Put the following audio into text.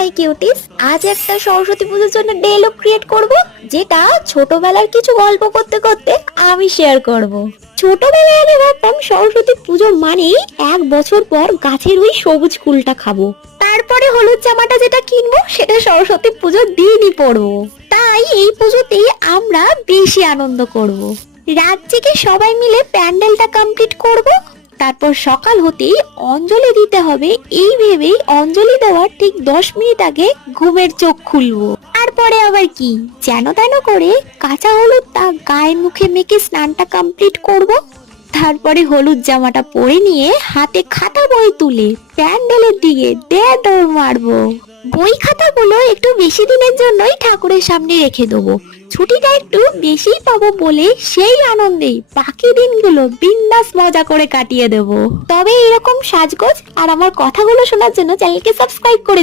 মাই cuties, আজ একটা সরস্বতী পুজোর জন্য ডেলগ ক্রিয়েট করব, যেটা ছোটবেলার কিছু গল্প করতে করতে আমি শেয়ার করব। ছোটবেলায় আমি ভাবতাম সরস্বতী পুজো মানেই 1 বছর পর গাছের ওই সবুজ ফুলটা খাবো, তারপরে হলুদ জামাটা যেটা কিনবো সেটা সরস্বতী পুজোর দিনই পরবো। তাই এই পুজোতেই আমরা বেশি আনন্দ করব। রাত জেগে সবাই মিলে প্যান্ডেলটা কমপ্লিট করব, তারপর সকাল হতেই অঞ্জলি দিতে হবে এই ভেবেই অঞ্জলি দেওয়ার ঠিক 10 মিনিট আগে ঘুমের চোখ খুলবো। তারপরে আবার কি যেন তেন করে কাঁচা হলুদটা গায়ের মুখে মেখে স্নানটা কমপ্লিট করব। তারপরে হলুদ জামাটা পরে নিয়ে হাতে খাতা বই তুলে প্যান্ডেলের দিকে দৌড় মারবো। বই খাতাগুলো একটু বেশি দিনের জন্যই ঠাকুরের সামনে রেখে দেবো, ছুটিটা একটু বেশি পাবো বলে সেই আনন্দেই বাকি দিনগুলো বিন্দাস মজা করে কাটিয়ে দেব। তবে এরকম সাজগোজ আর আমার কথাগুলো শোনার জন্য চ্যানেলকে সাবস্ক্রাইব করে